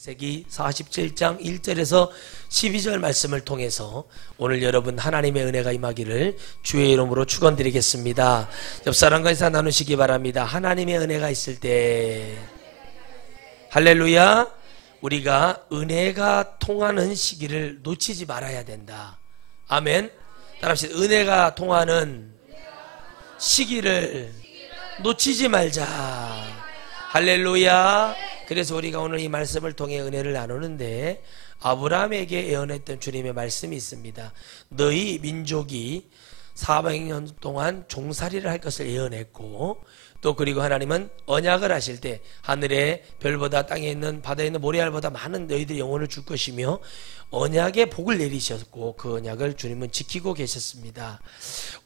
창세기 47장 1절에서 12절 말씀을 통해서 오늘 여러분 하나님의 은혜가 임하기를 주의 이름으로 축원드리겠습니다. 옆 사람과 인사 나누시기 바랍니다. 하나님의 은혜가 있을 때 할렐루야, 우리가 은혜가 통하는 시기를 놓치지 말아야 된다. 아멘. 따라합시다. 은혜가 통하는 시기를 놓치지 말자. 할렐루야. 그래서 우리가 오늘 이 말씀을 통해 은혜를 나누는데, 아브라함에게 예언했던 주님의 말씀이 있습니다. 너희 민족이 400년 동안 종살이를 할 것을 예언했고, 또 그리고 하나님은 언약을 하실 때 하늘의 별보다 땅에 있는 바다에 있는 모래알보다 많은 너희들의 영혼을 줄 것이며 언약의 복을 내리셨고, 그 언약을 주님은 지키고 계셨습니다.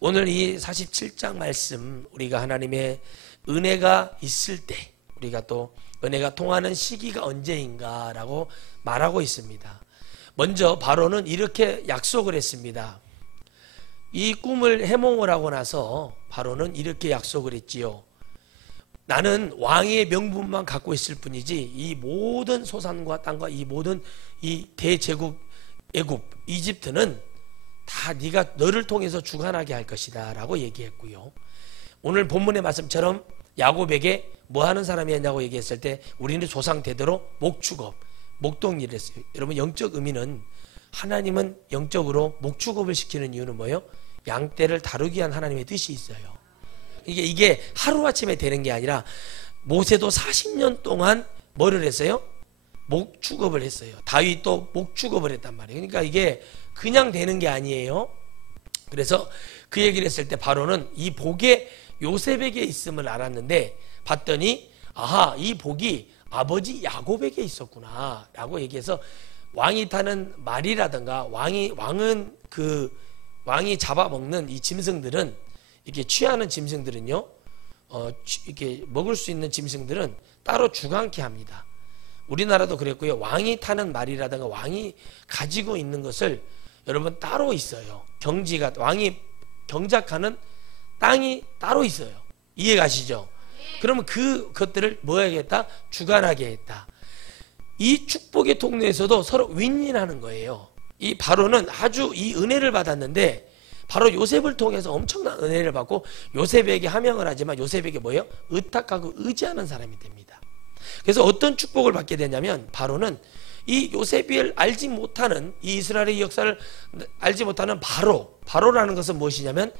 오늘 이 47장 말씀, 우리가 하나님의 은혜가 있을 때, 우리가 또 은혜가 통하는 시기가 언제인가 라고 말하고 있습니다. 먼저 바로는 이렇게 약속을 했습니다. 이 꿈을 해몽을 하고 나서 바로는 이렇게 약속을 했지요. 나는 왕의 명분만 갖고 있을 뿐이지 이 모든 소산과 땅과 이 모든 이 대제국 애굽 이집트는 다 네가 너를 통해서 주관하게 할 것이다 라고 얘기했고요. 오늘 본문의 말씀처럼 야곱에게 뭐 하는 사람이었냐고 얘기했을 때 우리는 조상 대대로 목축업, 목동일을 했어요. 여러분, 영적 의미는, 하나님은 영적으로 목축업을 시키는 이유는 뭐예요? 양떼를 다루기 위한 하나님의 뜻이 있어요. 이게 하루아침에 되는 게 아니라 모세도 40년 동안 뭐를 했어요? 목축업을 했어요. 다윗도 목축업을 했단 말이에요. 그러니까 이게 그냥 되는 게 아니에요. 그래서 그 얘기를 했을 때 바로는 이 복에 요셉에게 있음을 알았는데, 봤더니 아하, 이 복이 아버지 야곱에게 있었구나 라고 얘기해서, 왕이 타는 말이라든가 왕은 그 왕이 잡아먹는 이 짐승들은, 이렇게 취하는 짐승들은요, 이렇게 먹을 수 있는 짐승들은 따로 주관케 합니다. 우리나라도 그랬고요. 왕이 타는 말이라든가 왕이 가지고 있는 것을 여러분 따로 있어요. 경지가, 왕이 경작하는 땅이 따로 있어요. 이해 가시죠? 그러면 그것들을 뭐 해야겠다? 주관하게 했다. 이 축복의 통로에서도 서로 윈윈하는 거예요. 이 바로는 아주 이 은혜를 받았는데, 바로 요셉을 통해서 엄청난 은혜를 받고 요셉에게 하명을 하지만 요셉에게 뭐예요? 의탁하고 의지하는 사람이 됩니다. 그래서 어떤 축복을 받게 되냐면, 바로는 이 요셉을 알지 못하는, 이 이스라엘의 역사를 알지 못하는 바로라는 것은 무엇이냐면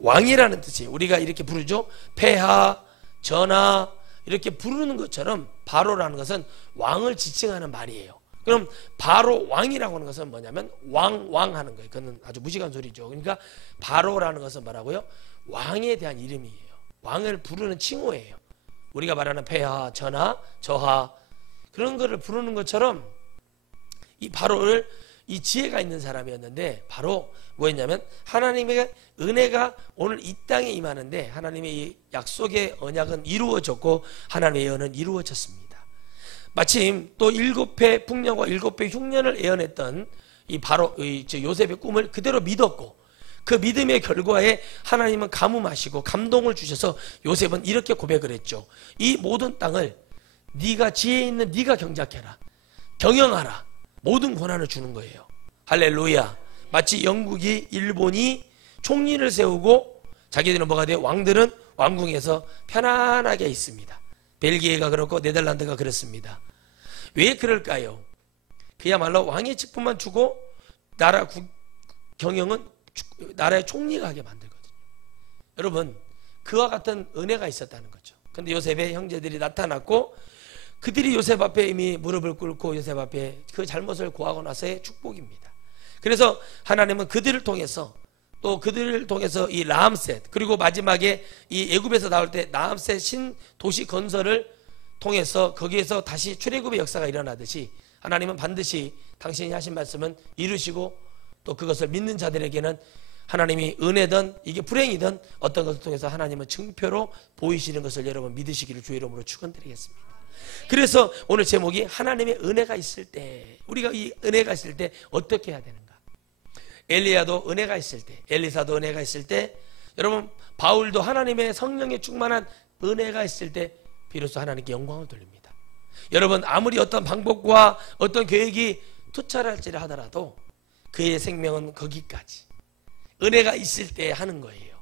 왕이라는 뜻이에요. 우리가 이렇게 부르죠. 폐하, 전하 이렇게 부르는 것처럼 바로라는 것은 왕을 지칭하는 말이에요. 그럼 바로 왕이라고 하는 것은 뭐냐면 왕 하는 거예요. 그건 아주 무식한 소리죠. 그러니까 바로라는 것은 뭐라고요? 왕에 대한 이름이에요. 왕을 부르는 칭호예요. 우리가 말하는 폐하, 전하, 저하 그런 거를 부르는 것처럼 이 바로를, 이 지혜가 있는 사람이었는데, 바로 뭐였냐면 하나님의 은혜가 오늘 이 땅에 임하는데 하나님의 이 약속의 언약은 이루어졌고 하나님의 예언은 이루어졌습니다. 마침 또 7회 풍년과 7회 흉년을 예언했던 이 바로 요셉의 꿈을 그대로 믿었고, 그 믿음의 결과에 하나님은 가뭄하시고 감동을 주셔서 요셉은 이렇게 고백을 했죠. 이 모든 땅을 네가 지혜 있는 네가 경작해라, 경영하라, 모든 권한을 주는 거예요. 할렐루야. 마치 영국이, 일본이 총리를 세우고 자기들은 뭐가 돼요? 왕들은 왕궁에서 편안하게 있습니다. 벨기에가 그렇고 네덜란드가 그렇습니다. 왜 그럴까요? 그야말로 왕의 직분만 주고 나라 경영은 나라의 총리가 하게 만들거든요. 여러분, 그와 같은 은혜가 있었다는 거죠. 근데 요셉의 형제들이 나타났고, 그들이 요셉 앞에 이미 무릎을 꿇고 요셉 앞에 그 잘못을 고하고 나서의 축복입니다. 그래서 하나님은 그들을 통해서, 또 그들을 통해서 이 라암셋, 그리고 마지막에 이 애굽에서 나올 때 라암셋 신도시 건설을 통해서 거기에서 다시 출애굽의 역사가 일어나듯이, 하나님은 반드시 당신이 하신 말씀은 이루시고, 또 그것을 믿는 자들에게는 하나님이 은혜든 이게 불행이든 어떤 것을 통해서 하나님은 증표로 보이시는 것을 여러분 믿으시기를 주의 이름으로 축원드리겠습니다. 그래서 오늘 제목이 하나님의 은혜가 있을 때, 우리가 이 은혜가 있을 때 어떻게 해야 되는가? 엘리야도 은혜가 있을 때, 엘리사도 은혜가 있을 때, 여러분 바울도 하나님의 성령에 충만한 은혜가 있을 때 비로소 하나님께 영광을 돌립니다. 여러분, 아무리 어떤 방법과 어떤 계획이 투철할지라 하더라도 그의 생명은 거기까지 은혜가 있을 때 하는 거예요.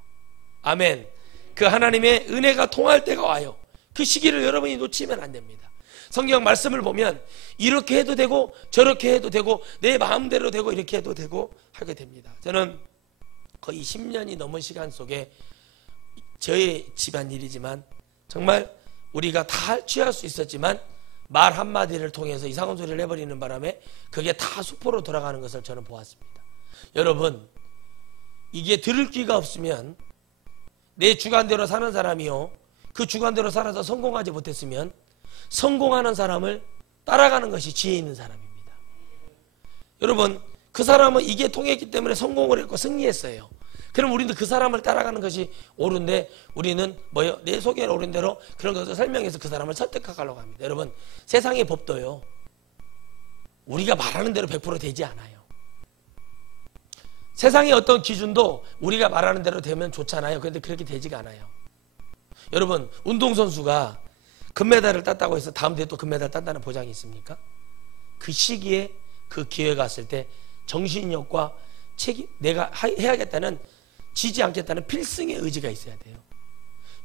아멘. 그 하나님의 은혜가 통할 때가 와요. 그 시기를 여러분이 놓치면 안 됩니다. 성경 말씀을 보면 이렇게 해도 되고 저렇게 해도 되고 내 마음대로 되고 이렇게 해도 되고 하게 됩니다. 저는 거의 10년이 넘은 시간 속에 저의 집안일이지만 정말 우리가 다 취할 수 있었지만 말 한마디를 통해서 이상한 소리를 해버리는 바람에 그게 다 수포로 돌아가는 것을 저는 보았습니다. 여러분, 이게 들을 귀가 없으면 내 주관대로 사는 사람이요, 그 주관대로 살아서 성공하지 못했으면 성공하는 사람을 따라가는 것이 지혜 있는 사람입니다. 여러분, 그 사람은 이게 통했기 때문에 성공을 했고 승리했어요. 그럼 우리도 그 사람을 따라가는 것이 옳은데 우리는 뭐요? 내 속에 옳은 대로 그런 것을 설명해서 그 사람을 설득하려고 합니다. 여러분, 세상의 법도요, 우리가 말하는 대로 100% 되지 않아요. 세상의 어떤 기준도 우리가 말하는 대로 되면 좋잖아요. 그런데 그렇게 되지가 않아요. 여러분, 운동선수가 금메달을 땄다고 해서 다음 대회 또 금메달 딴다는 보장이 있습니까? 그 시기에 그 기회가 왔을 때 정신력과 책임, 내가 해야겠다는, 지지 않겠다는 필승의 의지가 있어야 돼요.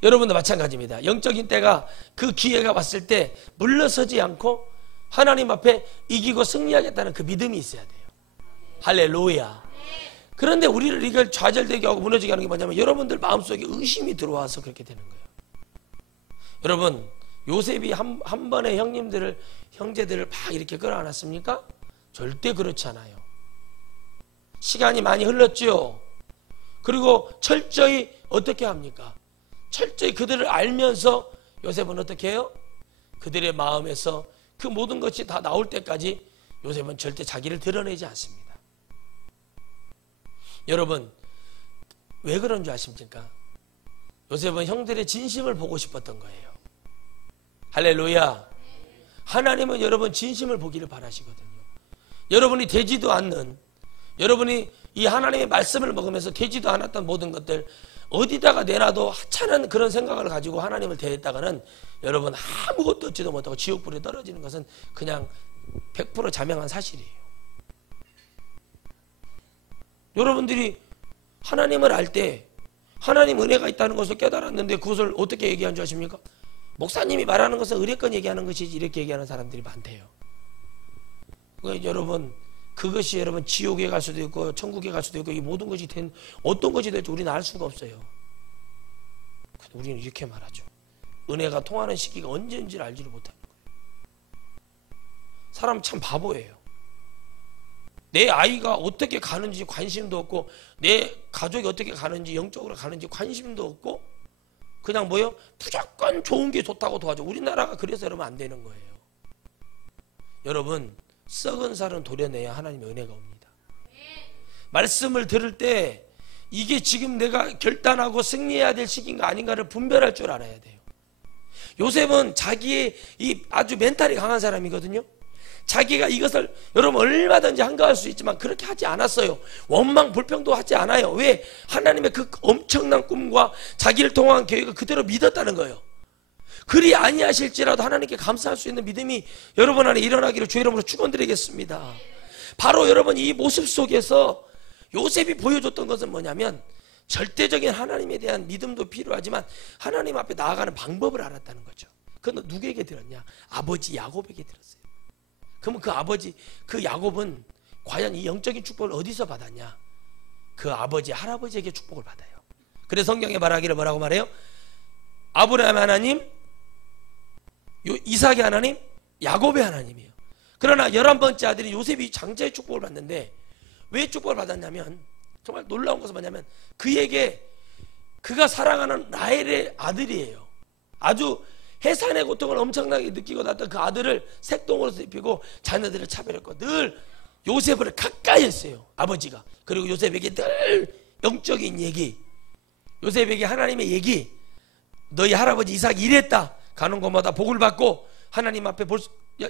여러분도 마찬가지입니다. 영적인 때가, 그 기회가 왔을 때 물러서지 않고 하나님 앞에 이기고 승리하겠다는 그 믿음이 있어야 돼요. 할렐루야. 그런데 우리를 이걸 좌절되게 하고 무너지게 하는 게 뭐냐면 여러분들 마음속에 의심이 들어와서 그렇게 되는 거예요. 여러분, 요셉이 한 번에 형제들을 막 이렇게 끌어안았습니까? 절대 그렇지 않아요. 시간이 많이 흘렀죠. 그리고 철저히 어떻게 합니까? 철저히 그들을 알면서 요셉은 어떻게 해요? 그들의 마음에서 그 모든 것이 다 나올 때까지 요셉은 절대 자기를 드러내지 않습니다. 여러분, 왜 그런 줄 아십니까? 요셉은 형들의 진심을 보고 싶었던 거예요. 할렐루야. 하나님은 여러분 진심을 보기를 바라시거든요. 여러분이 되지도 않는, 여러분이 이 하나님의 말씀을 먹으면서 되지도 않았던 모든 것들 어디다가 내놔도 하찮은 그런 생각을 가지고 하나님을 대했다가는 여러분 아무것도 얻지도 못하고 지옥불에 떨어지는 것은 그냥 100% 자명한 사실이에요. 여러분들이 하나님을 알 때 하나님 은혜가 있다는 것을 깨달았는데 그것을 어떻게 얘기한 줄 아십니까? 목사님이 말하는 것은 의뢰권 얘기하는 것이지 이렇게 얘기하는 사람들이 많대요. 그러니까 여러분, 그것이 여러분 지옥에 갈 수도 있고 천국에 갈 수도 있고 이 모든 것이 어떤 것이 될지 우리는 알 수가 없어요. 근데 우리는 이렇게 말하죠. 은혜가 통하는 시기가 언제인지를 알지를 못하는 거예요. 사람 참 바보예요. 내 아이가 어떻게 가는지 관심도 없고 내 가족이 어떻게 가는지 영적으로 가는지 관심도 없고 그냥 뭐요? 무조건 좋은 게 좋다고 도와줘. 우리나라가 그래서 여러분 안 되는 거예요. 여러분, 썩은 살은 도려내야 하나님의 은혜가 옵니다. 말씀을 들을 때 이게 지금 내가 결단하고 승리해야 될 시기인가 아닌가를 분별할 줄 알아야 돼요. 요셉은 자기의 이 아주 멘탈이 강한 사람이거든요. 자기가 이것을 여러분 얼마든지 한가할 수 있지만 그렇게 하지 않았어요. 원망 불평도 하지 않아요. 왜? 하나님의 그 엄청난 꿈과 자기를 통한 계획을 그대로 믿었다는 거예요. 그리 아니하실지라도 하나님께 감사할 수 있는 믿음이 여러분 안에 일어나기를 주의 이름으로 축원드리겠습니다. 바로 여러분 이 모습 속에서 요셉이 보여줬던 것은 뭐냐면 절대적인 하나님에 대한 믿음도 필요하지만 하나님 앞에 나아가는 방법을 알았다는 거죠. 그건 누구에게 들었냐? 아버지 야곱에게 들었어요. 그러면 그 아버지, 그 야곱은 과연 이 영적인 축복을 어디서 받았냐? 그 아버지, 할아버지에게 축복을 받아요. 그래서 성경에 말하기를 뭐라고 말해요? 아브라함의 하나님, 이삭의 하나님, 야곱의 하나님이에요. 그러나 11번째 아들이 요셉이 장자의 축복을 받는데 왜 축복을 받았냐면 정말 놀라운 것은 뭐냐면 그에게 그가 사랑하는 라헬의 아들이에요. 아주 해산의 고통을 엄청나게 느끼고 났던 그 아들을 색동으로 입히고 자녀들을 차별했고 늘 요셉을 가까이 했어요. 아버지가. 그리고 요셉에게 늘 영적인 얘기, 요셉에게 하나님의 얘기, 너희 할아버지 이삭이 이랬다. 가는 곳마다 복을 받고 하나님 앞에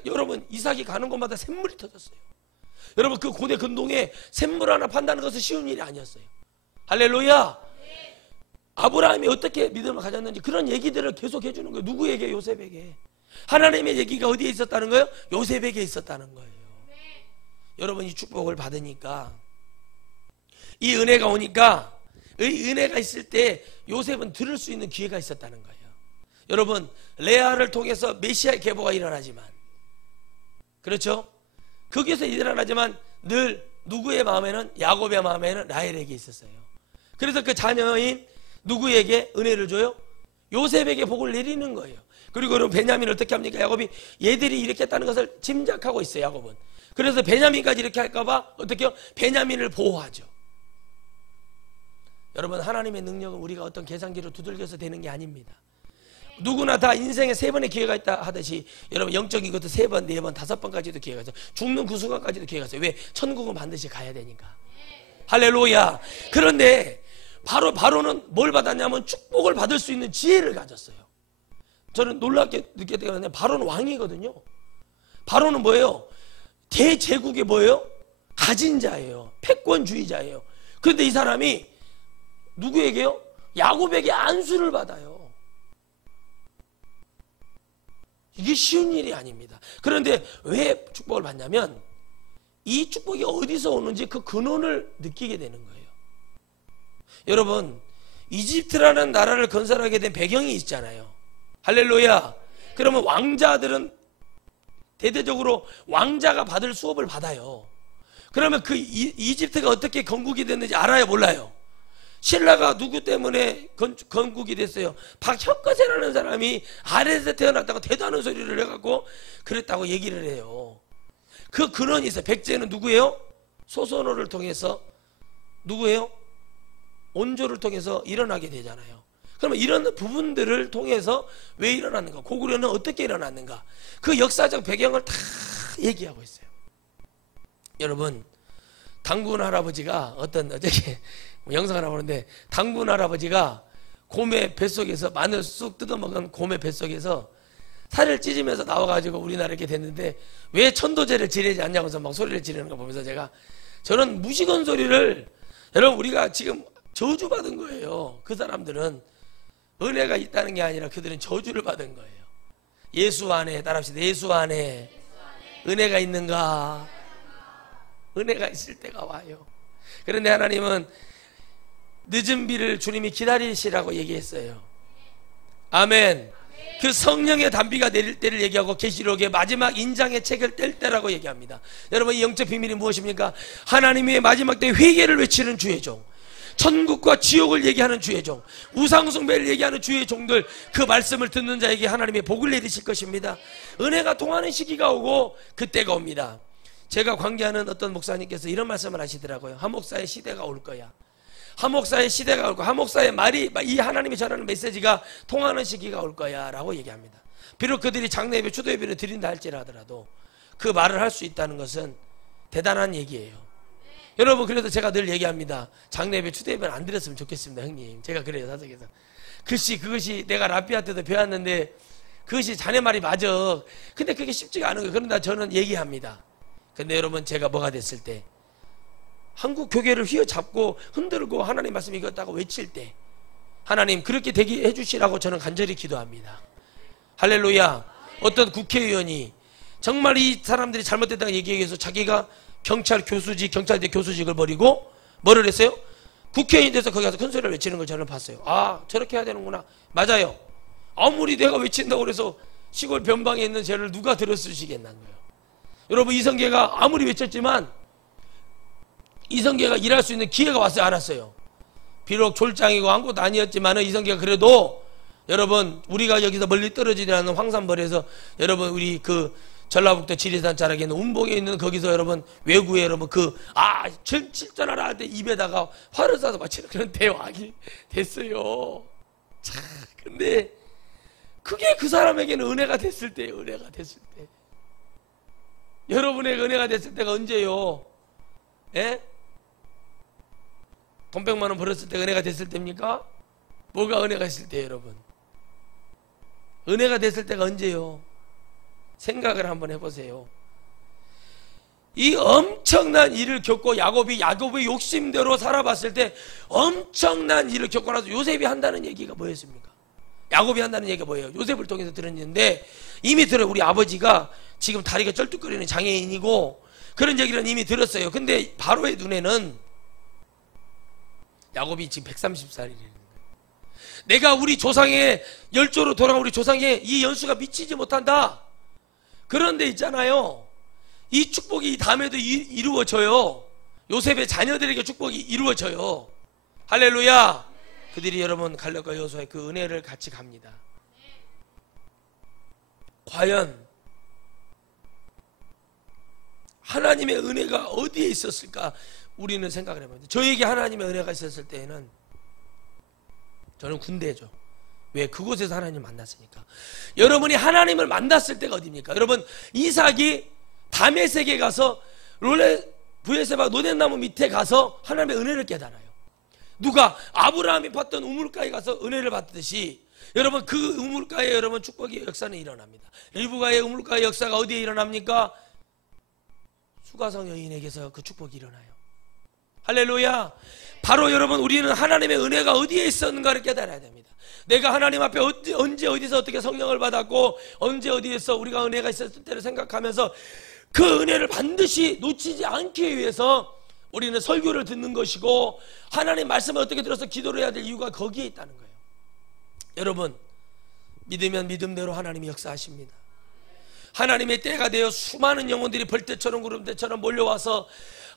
여러분 이삭이 가는 곳마다 샘물이 터졌어요. 여러분 그 고대 근동에 샘물 하나 판다는 것은 쉬운 일이 아니었어요. 할렐루야. 아브라함이 어떻게 믿음을 가졌는지 그런 얘기들을 계속 해주는 거예요. 누구에게? 요셉에게. 하나님의 얘기가 어디에 있었다는 거예요? 요셉에게 있었다는 거예요. 여러분, 이 축복을 받으니까, 이 은혜가 오니까, 이 은혜가 있을 때 요셉은 들을 수 있는 기회가 있었다는 거예요. 여러분, 레아를 통해서 메시아의 계보가 일어나지만, 그렇죠? 거기서 일어나지만 늘 누구의 마음에는, 야곱의 마음에는 라헬에게 있었어요. 그래서 그 자녀인 누구에게 은혜를 줘요? 요셉에게 복을 내리는 거예요. 그리고 여러분, 베냐민을 어떻게 합니까? 야곱이 얘들이 이렇게 했다는 것을 짐작하고 있어요, 야곱은. 그래서 베냐민까지 이렇게 할까봐 어떻게 해요? 베냐민을 보호하죠. 여러분, 하나님의 능력은 우리가 어떤 계산기로 두들겨서 되는 게 아닙니다. 누구나 다 인생에 3번의 기회가 있다 하듯이, 여러분, 영적인 것도 3번, 4번, 5번까지도 기회가 있어요. 죽는 그 순간까지도 기회가 있어요. 왜? 천국은 반드시 가야 되니까. 할렐루야. 그런데 바로는 뭘 받았냐면 축복을 받을 수 있는 지혜를 가졌어요. 저는 놀랍게 느꼈는데, 바로는 왕이거든요. 바로는 뭐예요? 대제국의 뭐예요? 가진 자예요. 패권주의자예요. 그런데 이 사람이 누구에게요? 야곱에게 안수를 받아요. 이게 쉬운 일이 아닙니다. 그런데 왜 축복을 받냐면, 이 축복이 어디서 오는지 그 근원을 느끼게 되는 거예요. 여러분, 이집트라는 나라를 건설하게 된 배경이 있잖아요. 할렐루야. 그러면 왕자들은 대대적으로 왕자가 받을 수업을 받아요. 그러면 그 이집트가 어떻게 건국이 됐는지 알아요, 몰라요? 신라가 누구 때문에 건국이 됐어요? 박혁거세라는 사람이 아래에서 태어났다고 대단한 소리를 해갖고 그랬다고 얘기를 해요. 그 근원이 있어요. 백제는 누구예요? 소선호를 통해서 누구예요? 온조를 통해서 일어나게 되잖아요. 그러면 이런 부분들을 통해서 왜 일어났는가? 고구려는 어떻게 일어났는가? 그 역사적 배경을 다 얘기하고 있어요. 여러분, 당군 할아버지가 어저께 영상 하나 보는데, 당군 할아버지가 곰의 뱃속에서, 마늘 쑥 뜯어먹은 곰의 뱃속에서 살을 찢으면서 나와가지고 우리나라에 이렇게 됐는데, 왜 천도제를 지내지 않냐면서 막 소리를 지르는 거 보면서 저는 무식한 소리를, 여러분, 우리가 지금 저주받은 거예요. 그 사람들은 은혜가 있다는 게 아니라 그들은 저주를 받은 거예요. 예수 안에, 따라합시다. 예수 안에 은혜가 있는가? 은혜가 있을 때가 와요. 그런데 하나님은 늦은 비를 주님이 기다리시라고 얘기했어요. 아멘. 그 성령의 단비가 내릴 때를 얘기하고, 계시록의 마지막 인장의 책을 뗄 때라고 얘기합니다. 여러분, 이 영적 비밀이 무엇입니까? 하나님의 마지막 때 회개를 외치는 주의 종, 천국과 지옥을 얘기하는 주의 종, 우상숭배를 얘기하는 주의 종들, 그 말씀을 듣는 자에게 하나님의 복을 내리실 것입니다. 은혜가 통하는 시기가 오고 그때가 옵니다. 제가 관계하는 어떤 목사님께서 이런 말씀을 하시더라고요. 한 목사의 시대가 올 거야. 한 목사의 시대가 올 거야. 한 목사의 말이, 이 하나님이 전하는 메시지가 통하는 시기가 올 거야 라고 얘기합니다. 비록 그들이 장례예배, 추도예배를 드린다 할지라도 그 말을 할 수 있다는 것은 대단한 얘기예요. 여러분, 그래서 제가 늘 얘기합니다. 장례예배, 추도예배는 안 드렸으면 좋겠습니다, 형님. 제가 그래요, 사석에서. 글씨, 그것이 내가 라피아 때도 배웠는데 그것이 자네 말이 맞아. 근데 그게 쉽지가 않은 거예요. 그런데 저는 얘기합니다. 근데 여러분, 제가 뭐가 됐을 때, 한국 교회를 휘어잡고 흔들고 하나님 말씀 이겼다고 외칠 때, 하나님 그렇게 되게 해주시라고 저는 간절히 기도합니다. 할렐루야. 어떤 국회의원이 정말 이 사람들이 잘못됐다고 얘기하기 위해서 자기가 경찰대 교수직을 버리고 뭐를 했어요? 국회의원이 돼서 거기 가서 큰 소리를 외치는 걸 저는 봤어요. 아, 저렇게 해야 되는구나. 맞아요. 아무리 내가 외친다고 그래서 시골 변방에 있는 죄를 누가 들어주시겠나는 거예요. 여러분, 이성계가 아무리 외쳤지만 이성계가 일할 수 있는 기회가 왔어요, 안 왔어요? 비록 졸장이고 아무것도 아니었지만 이성계가 그래도, 여러분, 우리가 여기서 멀리 떨어지지 않는 황산벌에서, 여러분, 우리 그 전라북도 지리산 자락에 있는 운봉에 있는 거기서 여러분 외구에 여러분 칠전하라 할 때 입에다가 활을 쏴서 맞히는 그런 대왕이 됐어요. 자, 근데 그게 그 사람에게는 은혜가 됐을 때예요. 은혜가 됐을 때. 여러분의 은혜가 됐을 때가 언제요? 예? 돈 100만 원 벌었을 때 은혜가 됐을 때입니까? 뭐가 은혜가 있을 때예요, 여러분? 은혜가 됐을 때가 언제요? 생각을 한번 해보세요. 이 엄청난 일을 겪고 야곱의 욕심대로 살아봤을 때 엄청난 일을 겪고 나서 요셉이 한다는 얘기가 뭐였습니까? 야곱이 한다는 얘기가 뭐예요? 요셉을 통해서 들었는데 이미 들어요. 우리 아버지가 지금 다리가 쩔뚝거리는 장애인이고 그런 얘기를 이미 들었어요. 근데 바로의 눈에는 야곱이 지금 130살이라는 거예요. 내가 우리 조상의 열조로 돌아온 우리 조상의 이 연수가 미치지 못한다. 그런데 있잖아요, 이 축복이 다음에도 이루어져요. 요셉의 자녀들에게 축복이 이루어져요. 할렐루야. 그들이 여러분 갈렙과 여호수아의 그 은혜를 같이 갑니다. 과연 하나님의 은혜가 어디에 있었을까 우리는 생각을 해봅니다. 저에게 하나님의 은혜가 있었을 때에는 저는 군대죠. 왜? 그곳에서 하나님을 만났으니까. 여러분이 하나님을 만났을 때가 어디입니까? 여러분, 이삭이 다메섹에 가서 브에세바 노덴나무 밑에 가서 하나님의 은혜를 깨달아요. 누가? 아브라함이 봤던 우물가에 가서 은혜를 받듯이 여러분 그 우물가에 여러분 축복의 역사는 일어납니다. 리브가의 우물가의 역사가 어디에 일어납니까? 수가성 여인에게서 그 축복이 일어나요. 할렐루야. 바로 여러분 우리는 하나님의 은혜가 어디에 있었는가를 깨달아야 됩니다. 내가 하나님 앞에 언제 어디서 어떻게 성령을 받았고 언제 어디에서 우리가 은혜가 있었을 때를 생각하면서 그 은혜를 반드시 놓치지 않기 위해서 우리는 설교를 듣는 것이고 하나님 말씀을 어떻게 들어서 기도를 해야 될 이유가 거기에 있다는 거예요. 여러분, 믿으면 믿음대로 하나님이 역사하십니다. 하나님의 때가 되어 수많은 영혼들이 벌떼처럼 구름대처럼 몰려와서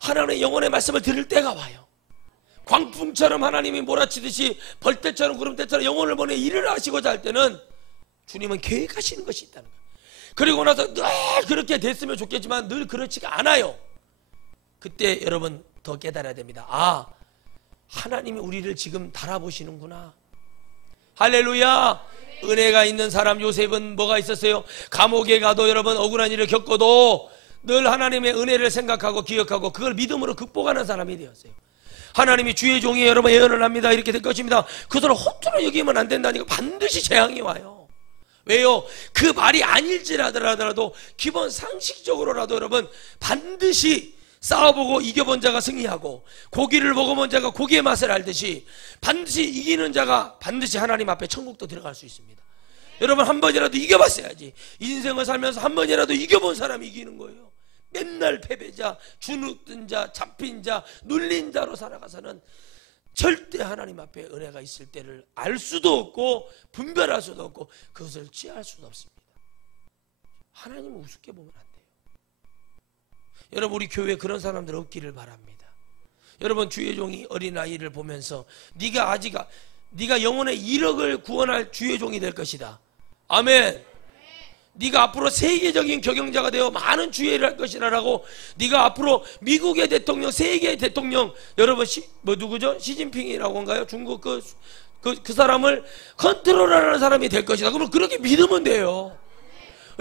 하나님의 영혼의 말씀을 들을 때가 와요. 광풍처럼 하나님이 몰아치듯이 벌떼처럼 구름대처럼 영혼을 보내 일을 하시고자 할 때는 주님은 계획하시는 것이 있다는 거예요. 그리고 나서 늘 그렇게 됐으면 좋겠지만 늘 그렇지가 않아요. 그때 여러분 더 깨달아야 됩니다. 아, 하나님이 우리를 지금 달아보시는구나. 할렐루야. 은혜가 있는 사람 요셉은 뭐가 있었어요? 감옥에 가도 여러분 억울한 일을 겪어도 늘 하나님의 은혜를 생각하고 기억하고 그걸 믿음으로 극복하는 사람이 되었어요. 하나님이 주의 종이 여러분 예언을 합니다. 이렇게 될 것입니다. 그들을 허투루 여기면 안 된다니까 반드시 재앙이 와요. 왜요? 그 말이 아닐지라도 기본 상식적으로라도 여러분 반드시 싸워보고 이겨본 자가 승리하고 고기를 먹어본 자가 고기의 맛을 알듯이 반드시 이기는 자가 반드시 하나님 앞에 천국도 들어갈 수 있습니다. 여러분 한 번이라도 이겨봤어야지. 인생을 살면서 한 번이라도 이겨본 사람이 이기는 거예요. 맨날 패배자, 주눅든 자, 잡힌 자, 눌린 자로 살아가서는 절대 하나님 앞에 은혜가 있을 때를 알 수도 없고 분별할 수도 없고 그것을 취할 수도 없습니다. 하나님을 우습게 보면 안 돼요. 여러분 우리 교회에 그런 사람들 없기를 바랍니다. 여러분 주의 종이 어린아이를 보면서 네가 영혼의 1억을 구원할 주의 종이 될 것이다. 아멘. 네가 앞으로 세계적인 경영자가 되어 많은 주의를 할 것이라라고 네가 앞으로 미국의 대통령, 세계의 대통령 여러분 누구죠? 시진핑이라고 한가요? 중국 그 사람을 컨트롤하는 사람이 될 것이다. 그러면 그렇게 믿으면 돼요.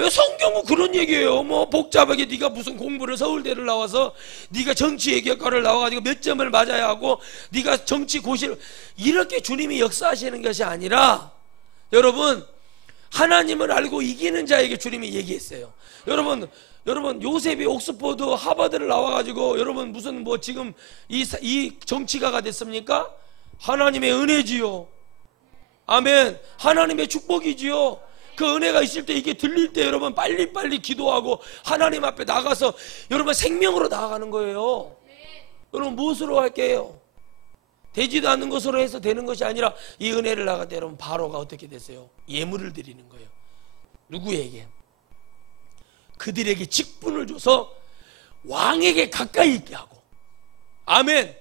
성경은 그런 얘기예요. 뭐 복잡하게 네가 무슨 공부를 서울대를 나와서 네가 정치외교과를 나와가지고 몇 점을 맞아야 하고 네가 정치 고시를 이렇게 주님이 역사하시는 것이 아니라 여러분 하나님을 알고 이기는 자에게 주님이 얘기했어요. 여러분 요셉이 옥스퍼드 하버드를 나와가지고 여러분 무슨 뭐 지금 이 정치가가 됐습니까? 하나님의 은혜지요. 아멘. 하나님의 축복이지요. 그 은혜가 있을 때 이게 들릴 때 여러분 빨리빨리 기도하고 하나님 앞에 나가서 여러분 생명으로 나아가는 거예요. 여러분 무엇으로 할게요? 되지도 않는 것으로 해서 되는 것이 아니라 이 은혜를 나갈 때 여러분 바로가 어떻게 됐어요? 예물을 드리는 거예요. 누구에게? 그들에게 직분을 줘서 왕에게 가까이 있게 하고 아멘.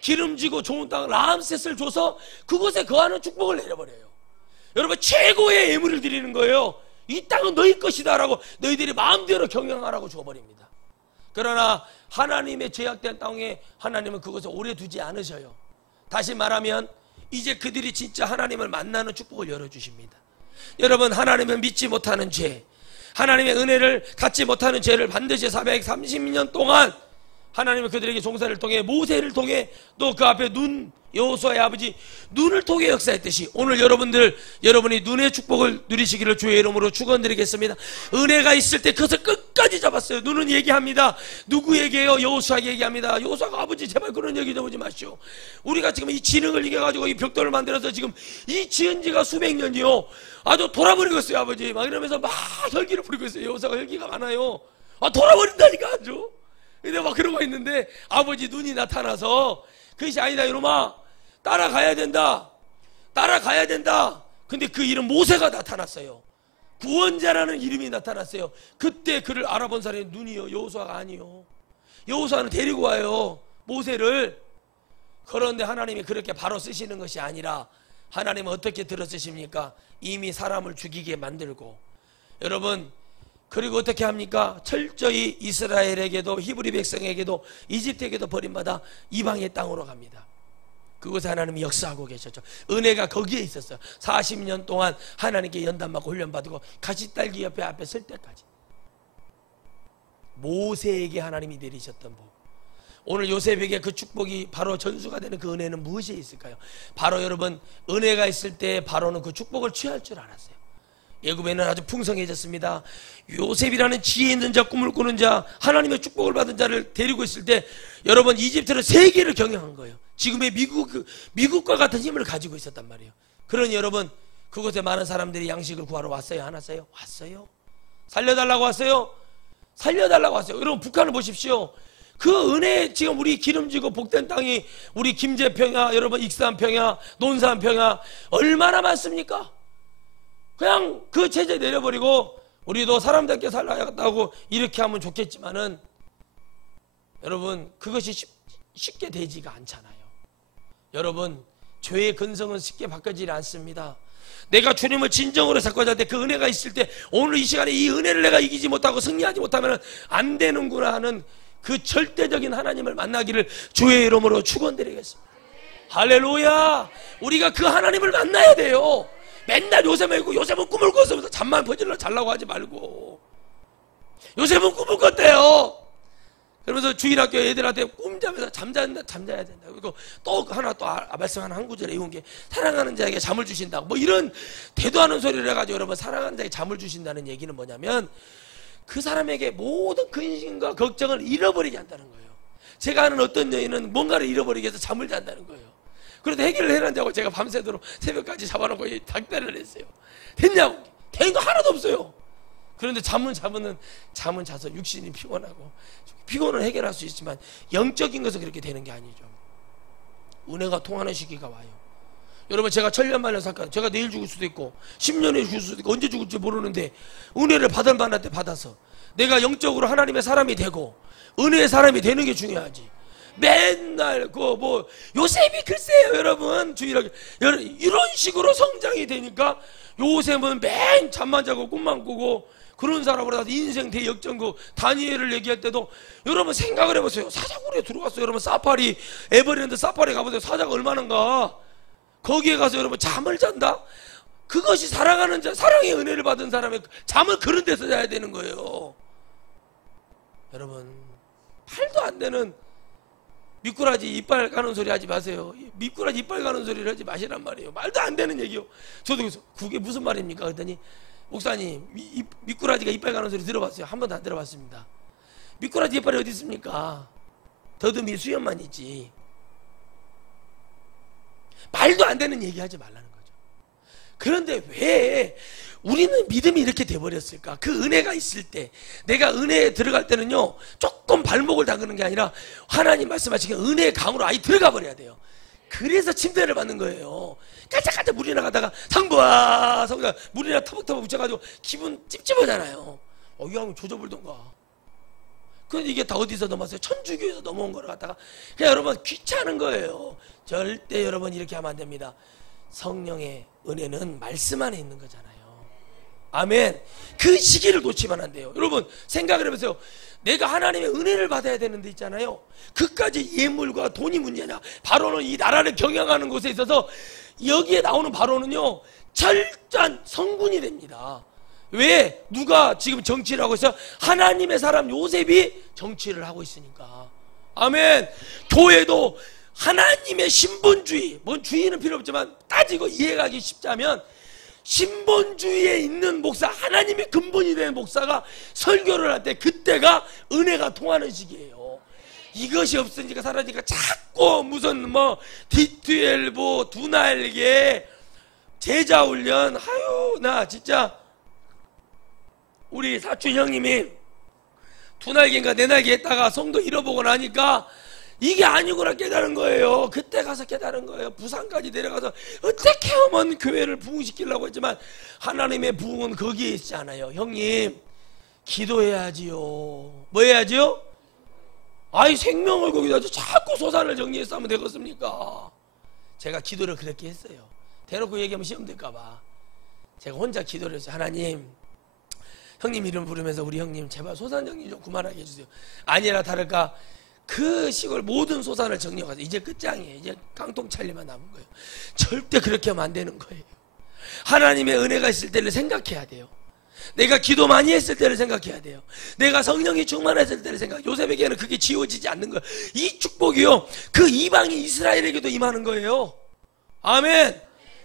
기름지고 좋은 땅 라암셋을 줘서 그곳에 거하는 축복을 내려버려요. 여러분 최고의 예물을 드리는 거예요. 이 땅은 너희 것이다 라고 너희들이 마음대로 경영하라고 줘버립니다. 그러나 하나님의 제약된 땅에 하나님은 그것을 오래 두지 않으셔요. 다시 말하면 이제 그들이 진짜 하나님을 만나는 축복을 열어주십니다. 여러분 하나님을 믿지 못하는 죄, 하나님의 은혜를 갖지 못하는 죄를 반드시 430년 동안 하나님은 그들에게 종사를 통해 모세를 통해 또 그 앞에 눈 여호수아의 아버지 눈을 통해 역사했듯이 오늘 여러분이 눈의 축복을 누리시기를 주의 이름으로 축원드리겠습니다. 은혜가 있을 때 그것을 끝까지 잡았어요. 눈은 얘기합니다. 누구에게요? 여호수아에게 얘기합니다. 여호수아가 아버지 제발 그런 얘기 좀 하지 마시오. 우리가 지금 이 지능을 이겨가지고 이 벽돌을 만들어서 지금 이 지은 지가 수백 년이요 아주 돌아버리고 있어요 아버지. 막 이러면서 막 혈기를 부리고 있어요. 여호수아가 혈기가 많아요. 돌아버린다니까 아주. 근데 막 그러고 있는데 아버지 눈이 나타나서 그것이 아니다 이놈아, 따라가야 된다, 따라가야 된다. 근데 그 이름 모세가 나타났어요. 구원자라는 이름이 나타났어요. 그때 그를 알아본 사람이 눈이요, 여호수아가 아니요. 여호수아는 데리고 와요, 모세를. 그런데 하나님이 그렇게 바로 쓰시는 것이 아니라 하나님은 어떻게 들어 쓰십니까? 이미 사람을 죽이게 만들고, 여러분, 그리고 어떻게 합니까? 철저히 이스라엘에게도 히브리 백성에게도 이집트에게도 버림받아 이방의 땅으로 갑니다. 그곳에 하나님이 역사하고 계셨죠. 은혜가 거기에 있었어요. 40년 동안 하나님께 연단받고 훈련받고 가시딸기 옆에 앞에 설 때까지 모세에게 하나님이 내리셨던 복, 오늘 요셉에게 그 축복이 바로 전수가 되는 그 은혜는 무엇에 있을까요? 바로 여러분, 은혜가 있을 때 바로는 그 축복을 취할 줄 알았어요. 애굽에는 아주 풍성해졌습니다. 요셉이라는 지혜 있는 자, 꿈을 꾸는 자, 하나님의 축복을 받은 자를 데리고 있을 때 여러분, 이집트는 세계를 경영한 거예요. 지금의 미국과 같은 힘을 가지고 있었단 말이에요. 그러니 여러분, 그곳에 많은 사람들이 양식을 구하러 왔어요? 안 왔어요? 왔어요. 살려달라고 왔어요? 살려달라고 왔어요. 여러분, 북한을 보십시오. 그 은혜, 지금 우리 기름지고 복된 땅이 우리 김제평야, 여러분 익산평야, 논산평야 얼마나 많습니까? 그냥 그 체제 내려버리고 우리도 사람답게 살아야겠다고 이렇게 하면 좋겠지만은 여러분, 그것이 쉽게 되지가 않잖아요. 여러분, 죄의 근성은 쉽게 바뀌지 않습니다. 내가 주님을 진정으로 잡고자 할 때, 그 은혜가 있을 때, 오늘 이 시간에 이 은혜를 내가 이기지 못하고 승리하지 못하면 안 되는구나 하는 그 절대적인 하나님을 만나기를 주의 이름으로 축원드리겠습니다. 할렐루야. 우리가 그 하나님을 만나야 돼요. 맨날 요셉은 꿈을 꿨으면서 잠만 퍼질러 잘라고 하지 말고, 요셉은 꿈을 꿨대요. 그러면서 주일학교 애들한테 꿈자면서 잠자야 된다. 그리고 또 하나 말씀 한 구절에 이온 게, 사랑하는 자에게 잠을 주신다고, 뭐 이런 대도 않은 소리를 해가지고 여러분, 사랑하는 자에게 잠을 주신다는 얘기는 뭐냐면 그 사람에게 모든 근심과 걱정을 잃어버리게 한다는 거예요. 제가 아는 어떤 여인은 뭔가를 잃어버리게 해서 잠을 잔다는 거예요. 그래도 해결을 해놨냐고 제가 밤새도록 새벽까지 잡아놓고 닥달을 했어요. 됐냐고. 된 거 하나도 없어요. 그런데 잠은 자서 육신이 피곤하고, 피곤을 해결할 수 있지만 영적인 것은 그렇게 되는 게 아니죠. 은혜가 통하는 시기가 와요. 여러분, 제가 1000년 만에 살까, 제가 내일 죽을 수도 있고 10년에 죽을 수도 있고 언제 죽을지 모르는데, 은혜를 받을 만할 때 받아서 내가 영적으로 하나님의 사람이 되고 은혜의 사람이 되는 게 중요하지. 맨날 요셉이 글쎄요 여러분, 주일학교 이런 식으로 성장이 되니까 요셉은 맨 잠만 자고 꿈만 꾸고 그런 사람으로 인생 대역전국 다니엘을 얘기할 때도 여러분 생각을 해보세요. 사자굴에 들어갔어요. 여러분, 사파리, 에버랜드 사파리 가보세요. 사자가 얼마나인가. 거기에 가서 여러분 잠을 잔다? 그것이 사랑하는 자, 사랑의 은혜를 받은 사람의 잠을 그런 데서 자야 되는 거예요. 여러분, 말도 안 되는 미꾸라지 이빨 가는 소리 하지 마세요. 미꾸라지 이빨 가는 소리를 하지 마시란 말이에요. 말도 안 되는 얘기요. 저도 그래서 그게 무슨 말입니까? 그랬더니, 목사님, 미꾸라지가 이빨 가는 소리 들어봤어요? 한 번도 안 들어봤습니다. 미꾸라지 이빨이 어디 있습니까? 더듬이 수염만 있지. 말도 안 되는 얘기 하지 말라는 거죠. 그런데 왜 우리는 믿음이 이렇게 돼버렸을까? 그 은혜가 있을 때, 내가 은혜에 들어갈 때는요, 조금 발목을 담그는 게 아니라 하나님 말씀하시기에 은혜의 강으로 아예 들어가 버려야 돼요. 그래서 침대를 받는 거예요. 깔짝깔짝 물이나 가다가 상부아 물이나 터벅터벅 묻혀가지고 기분 찝찝하잖아요. 이거 하면 조져불던가. 그런데 이게 다 어디서 넘었어요? 천주교에서 넘어온 거를 갖다가 그냥 여러분 귀찮은 거예요. 절대 여러분 이렇게 하면 안 됩니다. 성령의 은혜는 말씀 안에 있는 거잖아요. 아멘. 그 시기를 놓치면 안 돼요. 여러분 생각을 해보세요. 내가 하나님의 은혜를 받아야 되는데 있잖아요. 그까지 예물과 돈이 문제냐? 바로는 이 나라를 경영하는 곳에 있어서 여기에 나오는 바로는요, 철저한 성군이 됩니다. 왜? 누가 지금 정치를 하고 있어요? 하나님의 사람 요셉이 정치를 하고 있으니까. 아멘. 교회도 하나님의 신본주의, 뭔 주의는 필요 없지만 따지고 이해하기 쉽자면 신본주의에 있는 목사, 하나님의 근본이 되는 목사가 설교를 할 때 그때가 은혜가 통하는 시기예요. 이것이 없으니까 사라지니까 자꾸 무슨 뭐 D12 두 날개 제자 훈련, 아유 나 진짜 우리 사촌 형님이 두 날개인가 네 날개 했다가 성도 잃어보고 나니까 이게 아니구나 깨달은 거예요. 그때 가서 깨달은 거예요. 부산까지 내려가서 어떻게 하면 교회를 부흥시키려고 했지만 하나님의 부흥은 거기에 있지 않아요. 형님 기도해야지요. 뭐 해야지요? 아이 생명을 거기다 자꾸 소산을 정리해서 하면 되겠습니까? 제가 기도를 그렇게 했어요. 대놓고 얘기하면 시험 될까봐 제가 혼자 기도를 했어요. 하나님, 형님 이름 부르면서 우리 형님 제발 소산 정리 좀 그만하게 해주세요. 아니라 다를까 그 시골 모든 소산을 정리하고 이제 끝장이에요. 이제 깡통 찰리만 남은 거예요. 절대 그렇게 하면 안 되는 거예요. 하나님의 은혜가 있을 때를 생각해야 돼요. 내가 기도 많이 했을 때를 생각해야 돼요. 내가 성령이 충만했을 때를 요셉에게는 그게 지워지지 않는 거예요. 이 축복이요 그 이방인 이스라엘에게도 임하는 거예요. 아멘.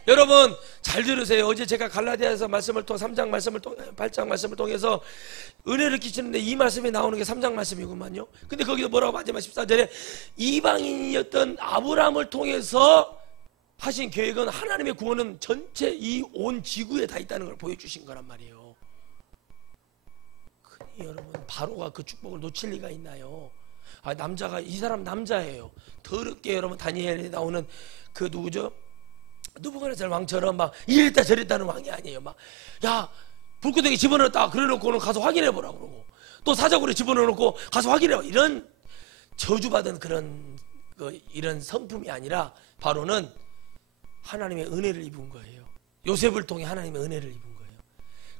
여러분 잘 들으세요. 어제 제가 갈라디아서 말씀을 통해 3장 말씀을 통해 8장 말씀을 통해서 은혜를 끼치는데 이 말씀이 나오는 게 3장 말씀이구만요. 근데 거기도 뭐라고 마지막 14절에 이방인이었던 아브라함을 통해서 하신 계획은 하나님의 구원은 전체 이 온 지구에 다 있다는 걸 보여주신 거란 말이에요. 그니 여러분 바로가 그 축복을 놓칠 리가 있나요? 아, 남자가 이 사람 남자예요. 더럽게 여러분 다니엘에 나오는 그 누구죠? 느부갓네살 왕처럼 막 이랬다 저랬다는 왕이 아니에요. 막 야 불구덩이 집어넣었다 그래놓고는 가서 확인해 보라 그러고 또 사자굴에 집어넣어놓고 가서 확인해 봐. 이런 저주받은 그런 이런 성품이 아니라 바로는 하나님의 은혜를 입은 거예요. 요셉을 통해 하나님의 은혜를 입은 거예요.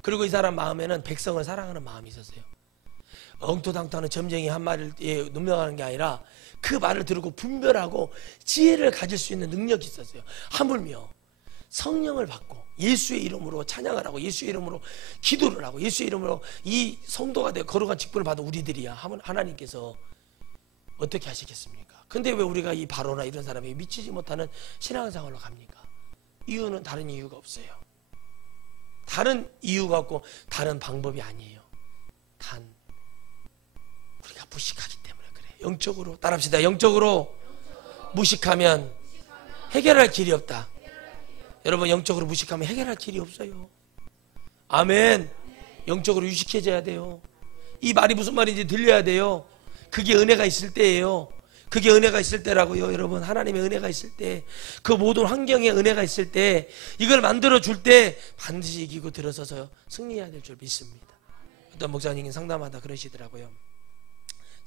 그리고 이 사람 마음에는 백성을 사랑하는 마음이 있었어요. 엉토당토하는 점쟁이 한 마리에 num명하는 게 아니라 그 말을 들고 분별하고 지혜를 가질 수 있는 능력이 있었어요. 하물며 성령을 받고 예수의 이름으로 찬양을 하고 예수의 이름으로 기도를 하고 예수의 이름으로 이 성도가 되어 거룩한 직분을 받은 우리들이야 하나님께서 어떻게 하시겠습니까? 근데 왜 우리가 이 바로나 이런 사람에게 미치지 못하는 신앙생활로 갑니까? 이유는 다른 이유가 없어요. 다른 이유가 없고 다른 방법이 아니에요. 단 우리가 무식하기 때문에 그래. 영적으로 따라합시다. 영적으로 무식하면 해결할 길이 없다. 여러분 영적으로 무식하면 해결할 길이 없어요. 아멘. 영적으로 유식해져야 돼요. 이 말이 무슨 말인지 들려야 돼요. 그게 은혜가 있을 때예요. 그게 은혜가 있을 때라고요. 여러분 하나님의 은혜가 있을 때 그 모든 환경에 은혜가 있을 때 이걸 만들어 줄 때 반드시 이기고 들어서서 승리해야 될 줄 믿습니다. 어떤 목사님이 상담하다 그러시더라고요.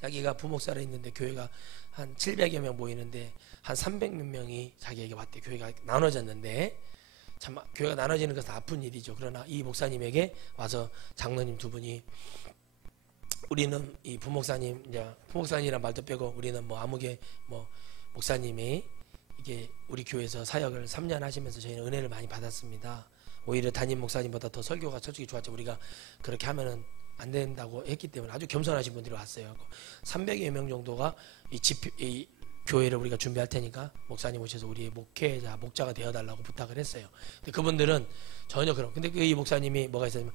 자기가 부목사로 있는데 교회가 한 700여 명 모이는데 한 300몇 명이 자기에게 왔대. 교회가 나눠졌는데 참 교회가 나눠지는 것은 아픈 일이죠. 그러나 이 목사님에게 와서 장로님 두 분이 우리는 이 부목사님 이제 부목사님이란 말도 빼고 우리는 뭐 아무개 뭐 목사님이 이게 우리 교회에서 사역을 3년 하시면서 저희는 은혜를 많이 받았습니다. 오히려 담임 목사님보다 더 설교가 솔직히 좋았죠. 우리가 그렇게 하면은 안 된다고 했기 때문에 아주 겸손하신 분들이 왔어요. 300여 명 정도가 이 교회를 우리가 준비할 테니까 목사님 오셔서 우리의 목회자, 목자가 되어달라고 부탁을 했어요. 근데 그분들은 전혀 그런. 근데 이 목사님이 뭐가 있었냐면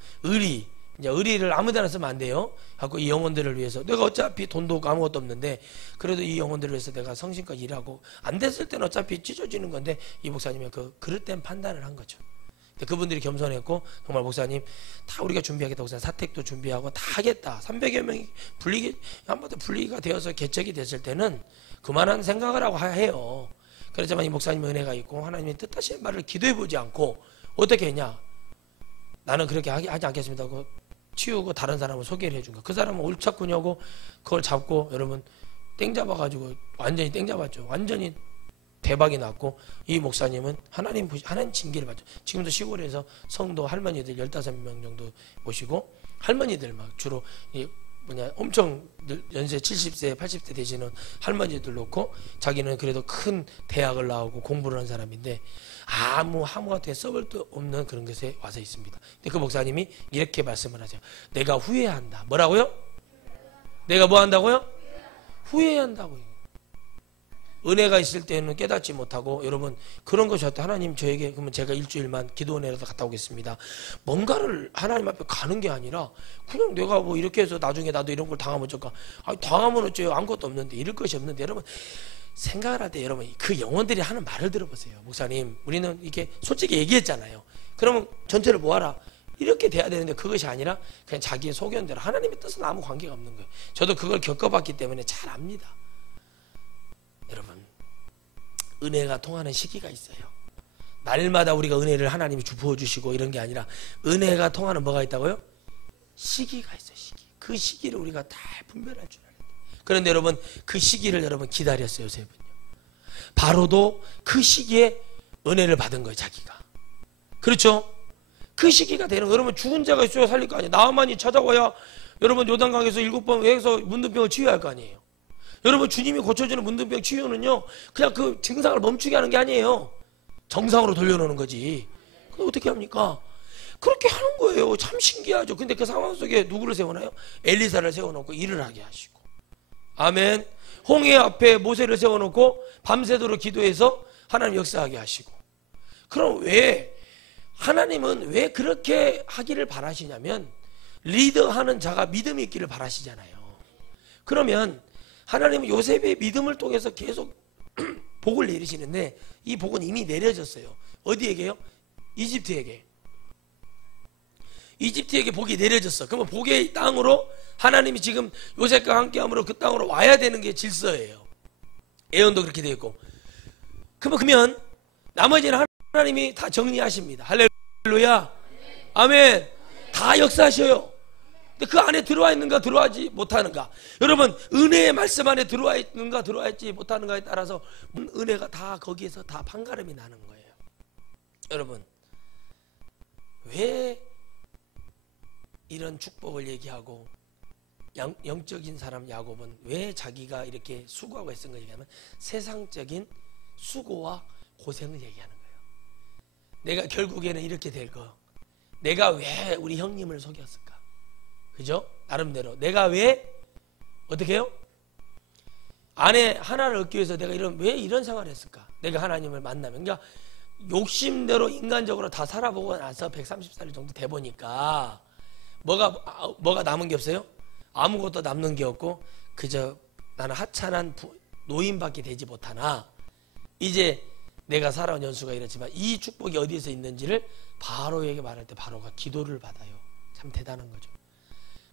이제 의리를 아무데나 쓰면 안 돼요. 하고 이 영혼들을 위해서 내가 어차피 돈도 없고 아무것도 없는데 그래도 이 영혼들을 위해서 내가 성심껏 일하고 안 됐을 때는 어차피 찢어지는 건데 이 목사님이 그 그릇된 판단을 한 거죠. 그분들이 겸손했고 정말 목사님 다 우리가 준비하겠다. 목사님 사택도 준비하고 다 하겠다. 300여 명이 한번도 분리가 되어서 개척이 됐을 때는 그만한 생각을 하고 해요. 그렇지만 이 목사님의 은혜가 있고 하나님의 뜻하시는 말을 기도해보지 않고 어떻게 했냐. 나는 그렇게 하지 않겠습니다 하고 치우고 다른 사람을 소개를 해준 거야. 그 사람은 옳착군요고 그걸 잡고 여러분 땡 잡아가지고 완전히 땡 잡았죠. 완전히 대박이 났고 이 목사님은 하나님 징계를 받죠. 지금도 시골에서 성도 할머니들 15명 정도 모시고 할머니들 막 주로 엄청 연세 70세 80세 되시는 할머니들 놓고 자기는 그래도 큰 대학을 나오고 공부를 한 사람인데 아무것도 써볼 데 없는 그런 것에 와서 있습니다. 근데 그 목사님이 이렇게 말씀을 하세요. 내가 후회한다. 뭐라고요? 내가 뭐 한다고요? 후회한다고요. 은혜가 있을 때는 깨닫지 못하고, 여러분 그런 것이 어때? 하나님 저에게, 그러면 제가 일주일만 기도 은혜라도 갔다 오겠습니다. 뭔가를 하나님 앞에 가는 게 아니라 그냥 내가 뭐 이렇게 해서 나중에 나도 이런 걸 당하면 어쩔까? 아니, 당하면 어째요? 아무것도 없는데, 잃을 것이 없는데. 여러분 생각을 할 때 여러분 그 영혼들이 하는 말을 들어보세요. 목사님 우리는 이렇게 솔직히 얘기했잖아요. 그러면 전체를 모아라, 이렇게 돼야 되는데 그것이 아니라 그냥 자기의 소견대로 하나님의 뜻은 아무 관계가 없는 거예요. 저도 그걸 겪어봤기 때문에 잘 압니다. 여러분 은혜가 통하는 시기가 있어요. 날마다 우리가 은혜를 하나님이 부어주시고 이런 게 아니라 은혜가 통하는 뭐가 있다고요? 시기가 있어요. 시기. 그 시기를 우리가 다 분별할 줄 알아야 돼요. 그런데 여러분 그 시기를 여러분 기다렸어요. 요셉은요. 바로도 그 시기에 은혜를 받은 거예요. 자기가. 그렇죠? 그 시기가 되는 거예요. 여러분 죽은 자가 있어야 살릴 거 아니에요. 나아만이 찾아와야 여러분 요단강에서 7번 해서 문둥병을 치유할 거 아니에요. 여러분 주님이 고쳐주는 문둥병 치유는요 그냥 그 증상을 멈추게 하는 게 아니에요. 정상으로 돌려놓는 거지. 그럼 어떻게 합니까? 그렇게 하는 거예요. 참 신기하죠. 근데 그 상황 속에 누구를 세우나요? 엘리사를 세워놓고 일을 하게 하시고, 아멘. 홍해 앞에 모세를 세워놓고 밤새도록 기도해서 하나님 역사하게 하시고. 그럼 왜 하나님은 왜 그렇게 하기를 바라시냐면 리더하는 자가 믿음이 있기를 바라시잖아요. 그러면 하나님은 요셉의 믿음을 통해서 계속 복을 내리시는데 이 복은 이미 내려졌어요. 어디에게요? 이집트에게. 이집트에게 복이 내려졌어. 그러면 복의 땅으로 하나님이 지금 요셉과 함께함으로 그 땅으로 와야 되는 게 질서예요. 예언도 그렇게 되어 있고. 그러면 나머지는 하나님이 다 정리하십니다. 할렐루야. 아멘. 다 역사하셔요. 근데 그 안에 들어와 있는가 들어가지 못하는가, 여러분 은혜의 말씀 안에 들어와 있는가 들어와 있지 못하는가에 따라서 은혜가 다 거기에서 다 판가름이 나는 거예요. 여러분 왜 이런 축복을 얘기하고 영적인 사람 야곱은 왜 자기가 이렇게 수고하고 애쓴 걸 얘기하면 세상적인 수고와 고생을 얘기하는 거예요. 내가 결국에는 이렇게 될 거, 내가 왜 우리 형님을 속였을까? 그죠? 나름대로 내가 왜 어떻게 해요? 아내 하나를 얻기 위해서 내가 왜 이런 생활을 했을까? 내가 하나님을 만나면, 그러니까 욕심대로 인간적으로 다 살아보고 나서 130살 정도 돼 보니까 뭐가 남은 게 없어요? 아무것도 남는 게 없고 그저 나는 하찮은 노인밖에 되지 못하나, 이제 내가 살아온 연수가 이렇지만 이 축복이 어디에서 있는지를 바로에게 말할 때 바로가 기도를 받아요. 참 대단한 거죠.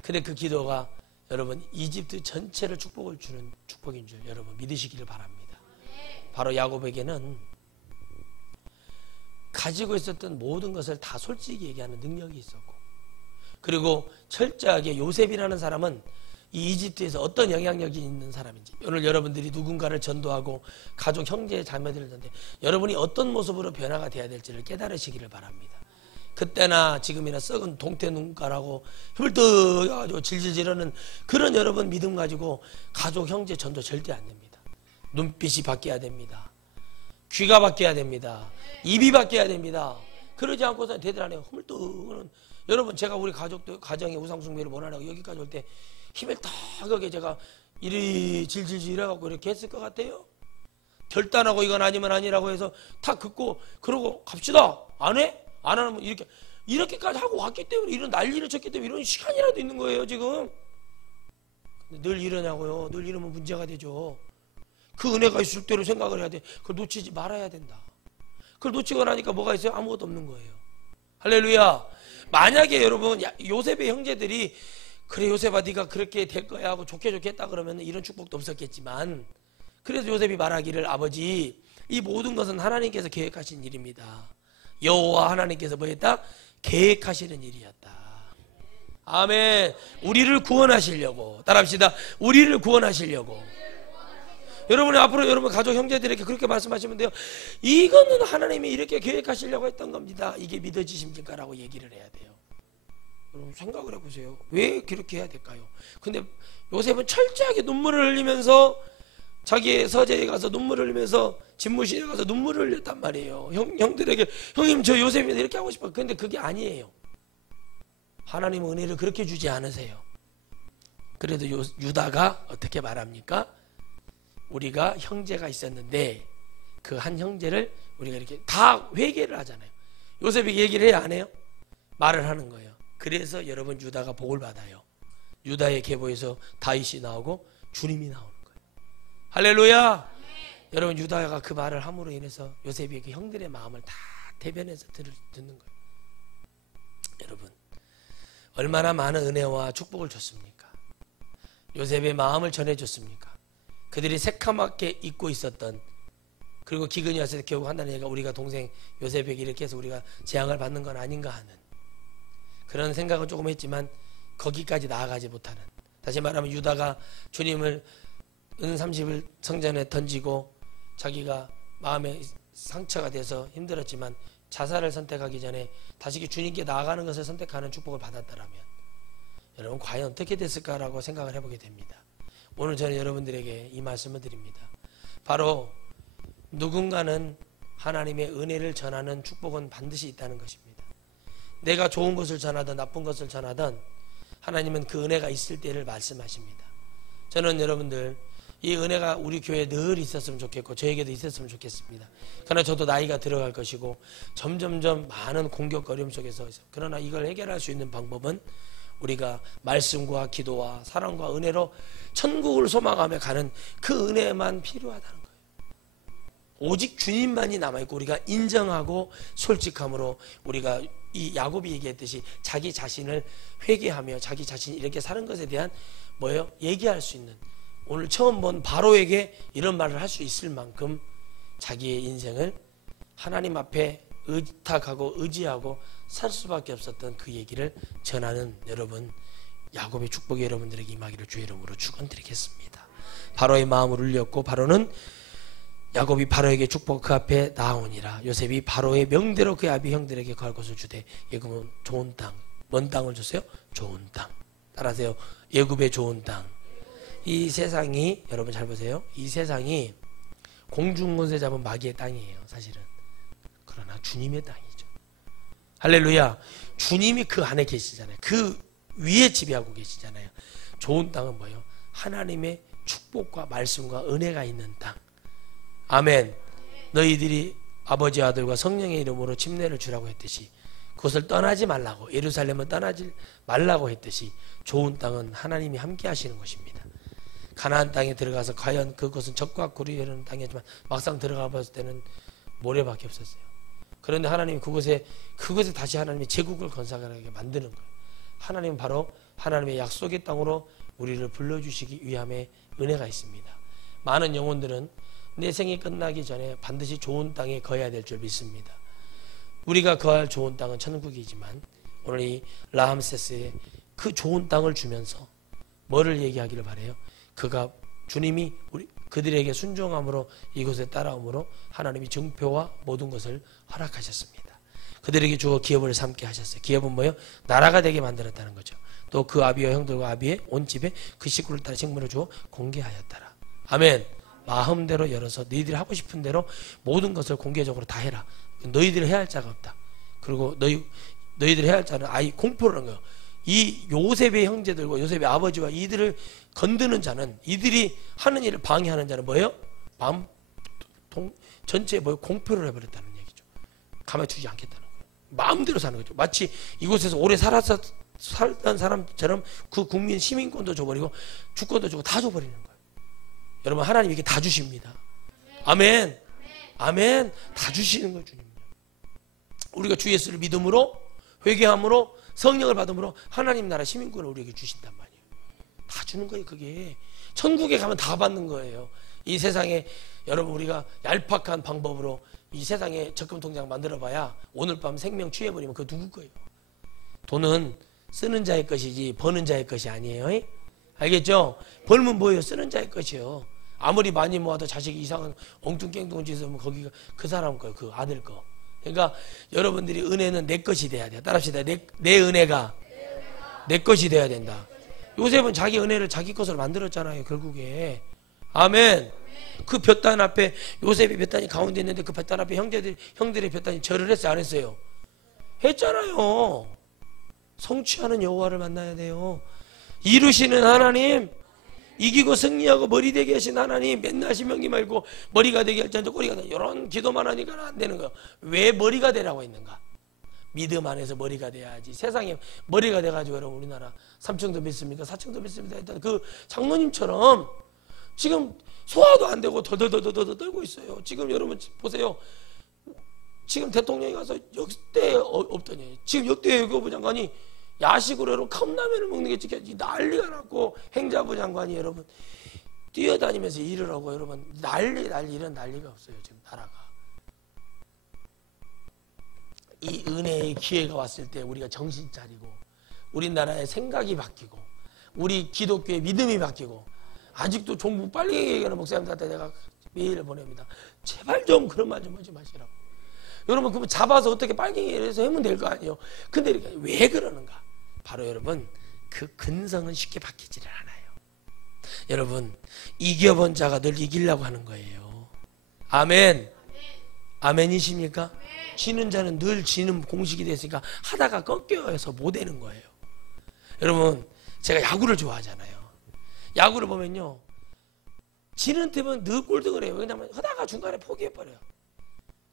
근데 그 기도가 여러분 이집트 전체를 축복을 주는 축복인 줄 여러분 믿으시기를 바랍니다. 바로 야곱에게는 가지고 있었던 모든 것을 다 솔직히 얘기하는 능력이 있었고, 그리고 철저하게 요셉이라는 사람은 이 이집트에서 어떤 영향력이 있는 사람인지, 오늘 여러분들이 누군가를 전도하고 가족 형제 자매들을 전도해 여러분이 어떤 모습으로 변화가 돼야 될지를 깨달으시기를 바랍니다. 그때나 지금이나 썩은 동태 눈가라고 힘을 떠가지고 질질질하는 그런 여러분 믿음 가지고 가족 형제 전도 절대 안 됩니다. 눈빛이 바뀌어야 됩니다. 귀가 바뀌어야 됩니다. 입이 바뀌어야 됩니다. 그러지 않고서 대들 안에 힘을 떠는, 여러분 제가 우리 가정의 우상숭배를 원하라고 여기까지 올 때 힘을 탁하게 제가 이리 질질질 해갖고 이렇게 했을 것 같아요? 결단하고 이건 아니면 아니라고 해서 탁 긋고 그러고 갑시다. 안 해? 안 하면 이렇게까지 하고 왔기 때문에, 이런 난리를 쳤기 때문에 이런 시간이라도 있는 거예요 지금. 근데 늘 이러냐고요? 늘 이러면 문제가 되죠. 그 은혜가 있을 때로 생각을 해야 돼. 그걸 놓치지 말아야 된다. 그걸 놓치고 나니까 뭐가 있어요? 아무것도 없는 거예요. 할렐루야. 만약에 여러분 요셉의 형제들이 그래 요셉아 네가 그렇게 될 거야 하고 좋게 했다 그러면 이런 축복도 없었겠지만, 그래서 요셉이 말하기를 아버지 이 모든 것은 하나님께서 계획하신 일입니다. 여호와 하나님께서 뭐 했다? 계획하시는 일이었다. 아멘. 우리를 구원하시려고, 따라합시다. 우리를 구원하시려고. 여러분이 앞으로 여러분 가족 형제들에게 그렇게 말씀하시면 돼요. 이거는 하나님이 이렇게 계획하시려고 했던 겁니다. 이게 믿어지십니까라고 얘기를 해야 돼요. 여러분 생각을 해보세요. 왜 그렇게 해야 될까요? 근데 요셉은 철저하게 눈물을 흘리면서 자기의 서재에 가서 눈물을 흘리면서 집무실에 가서 눈물을 흘렸단 말이에요. 형들에게 형님 저 요셉이 이렇게 하고 싶어요. 근데 그게 아니에요. 하나님은 은혜를 그렇게 주지 않으세요. 그래도 유다가 어떻게 말합니까? 우리가 형제가 있었는데 그 한 형제를 우리가 이렇게 다 회개를 하잖아요. 요셉이 얘기를 해야 안 해요? 말을 하는 거예요. 그래서 여러분 유다가 복을 받아요. 유다의 계보에서 다윗이 나오고 주님이 나오는 거예요. 할렐루야. 여러분 유다가 그 말을 함으로 인해서 요셉이 그 형들의 마음을 다 대변해서 듣는 거예요. 여러분 얼마나 많은 은혜와 축복을 줬습니까? 요셉의 마음을 전해줬습니까? 그들이 새카맣게 잊고 있었던, 그리고 기근이 왔을 때 결국 한다는 얘기가 우리가 동생 요셉에게 이렇게 해서 우리가 재앙을 받는 건 아닌가 하는 그런 생각은 조금 했지만 거기까지 나아가지 못하는, 다시 말하면 유다가 주님을 은 30을 성전에 던지고 자기가 마음에 상처가 돼서 힘들었지만 자살을 선택하기 전에 다시 주님께 나아가는 것을 선택하는 축복을 받았다라면 여러분 과연 어떻게 됐을까라고 생각을 해보게 됩니다. 오늘 저는 여러분들에게 이 말씀을 드립니다. 바로 누군가는 하나님의 은혜를 전하는 축복은 반드시 있다는 것입니다. 내가 좋은 것을 전하든 나쁜 것을 전하든 하나님은 그 은혜가 있을 때를 말씀하십니다. 저는 여러분들 이 은혜가 우리 교회에 늘 있었으면 좋겠고 저에게도 있었으면 좋겠습니다. 그러나 저도 나이가 들어갈 것이고 점점점 많은 공격거림 속에서, 그러나 이걸 해결할 수 있는 방법은 우리가 말씀과 기도와 사랑과 은혜로 천국을 소망하며 가는 그 은혜만 필요하다는 거예요. 오직 주님만이 남아있고 우리가 인정하고 솔직함으로 우리가 이 야곱이 얘기했듯이 자기 자신을 회개하며 자기 자신이 이렇게 사는 것에 대한 뭐예요? 얘기할 수 있는, 오늘 처음 본 바로에게 이런 말을 할 수 있을 만큼 자기의 인생을 하나님 앞에 의탁하고 의지하고 살 수밖에 없었던 그 얘기를 전하는 여러분, 야곱의 축복이 여러분들에게 임하기를 주의 이름으로 축원드리겠습니다. 바로의 마음을 울렸고 바로는 야곱이 바로에게 축복 그 앞에 나오니라. 요셉이 바로의 명대로 그의 아비 형들에게 거할 것을 주되 예굽은 좋은 땅, 뭔 땅을 줬어요? 좋은 땅. 따라하세요. 예굽의 좋은 땅. 이 세상이, 여러분 잘 보세요, 이 세상이 공중권세 잡은 마귀의 땅이에요 사실은. 그러나 주님의 땅이죠. 할렐루야. 주님이 그 안에 계시잖아요. 그 위에 지배하고 계시잖아요. 좋은 땅은 뭐예요? 하나님의 축복과 말씀과 은혜가 있는 땅. 아멘. 너희들이 아버지 아들과 성령의 이름으로 침례를 주라고 했듯이, 그것을 떠나지 말라고, 예루살렘을 떠나지 말라고 했듯이 좋은 땅은 하나님이 함께 하시는 것입니다. 가나안 땅에 들어가서 과연 그것은 적과 굴이 흐르는 땅이었지만 막상 들어가 봤을 때는 모래밖에 없었어요. 그런데 하나님이 그곳에 다시 하나님의 제국을 건설하게 만드는 거예요. 하나님은 바로 하나님의 약속의 땅으로 우리를 불러주시기 위함의 은혜가 있습니다. 많은 영혼들은 내 생이 끝나기 전에 반드시 좋은 땅에 거해야 될 줄 믿습니다. 우리가 거할 좋은 땅은 천국이지만 오늘 이 라함세스에 그 좋은 땅을 주면서 뭐를 얘기하기를 바래요? 주님이 그들에게 순종함으로 이곳에 따라옴으로 하나님이 증표와 모든 것을 허락하셨습니다. 그들에게 주어 기업을 삼게 하셨어요. 기업은 뭐예요? 나라가 되게 만들었다는 거죠. 또 그 아비와 형들과 아비의 온 집에 그 식구를 따라 식물을 주어 공개하였더라. 아멘. 마음대로 열어서 너희들이 하고 싶은 대로 모든 것을 공개적으로 다 해라. 너희들이 해야 할 자가 없다. 그리고 너희들이 해야 할 자는 아이 공포를 한 거예요. 이 요셉의 형제들과 요셉의 아버지와 이들을 건드는 자는, 이들이 하는 일을 방해하는 자는 뭐예요? 마음 전체에 공표를 해버렸다는 얘기죠. 가만히 두지 않겠다는 거예요. 마음대로 사는 거죠. 마치 이곳에서 오래 살던 사람처럼 그 국민 시민권도 줘버리고 주권도 주고 다 줘버리는 거예요. 여러분 하나님 이게 다 주십니다. 아멘. 아멘. 다 주시는 거예요. 주님. 우리가 주 예수를 믿음으로, 회개함으로, 성령을 받음으로 하나님 나라 시민권을 우리에게 주신단 말이에요. 다 주는 거예요. 그게 천국에 가면 다 받는 거예요. 이 세상에 여러분 우리가 얄팍한 방법으로 이 세상에 적금 통장 만들어 봐야 오늘 밤 생명 취해버리면 그거 누구 거예요? 돈은 쓰는 자의 것이지 버는 자의 것이 아니에요. 알겠죠? 벌면 뭐예요? 쓰는 자의 것이요. 아무리 많이 모아도 자식이 이상한 엉뚱깽뚱한 짓을 하면 거기가 그 사람 거예요. 그 아들 거. 그러니까 여러분들이 은혜는 내 것이 돼야 돼요. 따라합시다. 내 은혜가 내 것이 돼야 된다. 요셉은 자기 은혜를 자기 것으로 만들었잖아요. 결국에. 아멘. 그 볕단 앞에 요셉이 볕단이 가운데 있는데 그 볕단 앞에 형들의 볕단이 절을 했어요? 안 했어요? 했잖아요. 성취하는 여호와를 만나야 돼요. 이루시는 하나님, 이기고 승리하고 머리 되게 하신 하나님, 맨날 신명기 말고 머리가 되게 할 텐데 꼬리가 되게, 이런 기도만 하니까 안 되는 거예요. 왜 머리가 되라고 했는가? 믿음 안에서 머리가 돼야지. 세상에 머리가 돼가지고 여러분 우리나라 3층도 믿습니까? 4층도 믿습니다 했던 그 장로님처럼 지금 소화도 안 되고 더더더더더 떨고 있어요. 지금 여러분 보세요. 지금 대통령이 가서 역대 없더니 지금 역대 외교부 장관이 야식으로 여러분 컵라면을 먹는 게 지금 난리가 났고, 행자부 장관이 여러분 뛰어다니면서 일을 하고 여러분 난리 이런 난리가 없어요. 지금 나라가. 이 은혜의 기회가 왔을 때 우리가 정신 차리고 우리나라의 생각이 바뀌고 우리 기독교의 믿음이 바뀌고, 아직도 종북 빨리 얘기하는 목사님들한테 내가 메일을 보냅니다. 제발 좀 그런 말 좀 하지 마시라고. 여러분 그거 잡아서 어떻게 빨갱이를 해서 하면 될 거 아니에요. 근데 이렇게 왜 그러는가? 바로 여러분 그 근성은 쉽게 바뀌지를 않아요. 여러분 이겨본 자가 늘 이기려고 하는 거예요. 아멘. 아멘이십니까? 지는 자는 늘 지는 공식이 됐으니까 하다가 꺾여서 못 되는 거예요. 여러분 제가 야구를 좋아하잖아요. 야구를 보면요, 지는 팀은 늘 꼴등을 해요. 왜냐하면 하다가 중간에 포기해버려요.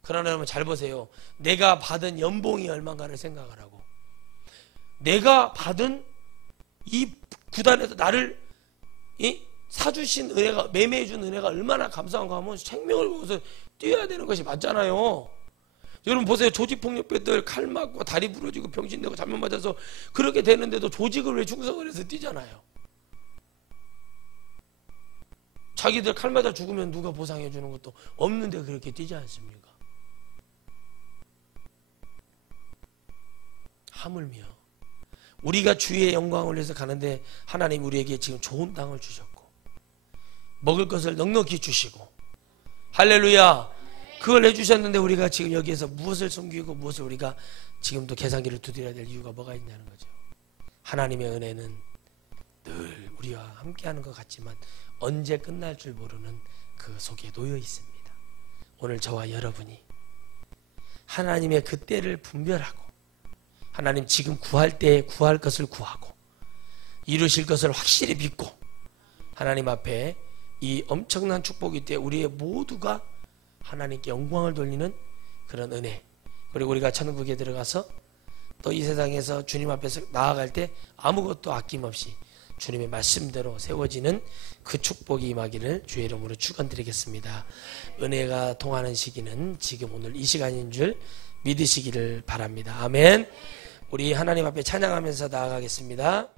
그러나 여러분 잘 보세요. 내가 받은 연봉이 얼마인가를 생각을 하고, 내가 받은 이 구단에서 나를 사주신 은혜가, 매매해준 은혜가 얼마나 감사한가 하면 생명을 걸어서 뛰어야 되는 것이 맞잖아요. 여러분 보세요. 조직폭력배들 칼 맞고 다리 부러지고 병신되고 잘못 맞아서 그렇게 되는데도 조직을 왜 충성을 해서 뛰잖아요. 자기들 칼 맞아 죽으면 누가 보상해 주는 것도 없는데 그렇게 뛰지 않습니까? 하물며 우리가 주의 영광을 위해서 가는데 하나님 우리에게 지금 좋은 땅을 주셨고 먹을 것을 넉넉히 주시고, 할렐루야, 그걸 해주셨는데 우리가 지금 여기에서 무엇을 숨기고 무엇을 우리가 지금도 계산기를 두드려야 될 이유가 뭐가 있냐는 거죠. 하나님의 은혜는 늘 우리와 함께하는 것 같지만 언제 끝날 줄 모르는 그 속에 놓여 있습니다. 오늘 저와 여러분이 하나님의 그 때를 분별하고, 하나님 지금 구할 때 구할 것을 구하고 이루실 것을 확실히 믿고, 하나님 앞에 이 엄청난 축복이 때 우리의 모두가 하나님께 영광을 돌리는 그런 은혜, 그리고 우리가 천국에 들어가서 또 이 세상에서 주님 앞에서 나아갈 때 아무것도 아낌없이 주님의 말씀대로 세워지는 그 축복이 임하기를 주의 이름으로 축원드리겠습니다. 은혜가 통하는 시기는 지금 오늘 이 시간인 줄 믿으시기를 바랍니다. 아멘. 우리 하나님 앞에 찬양하면서 나아가겠습니다.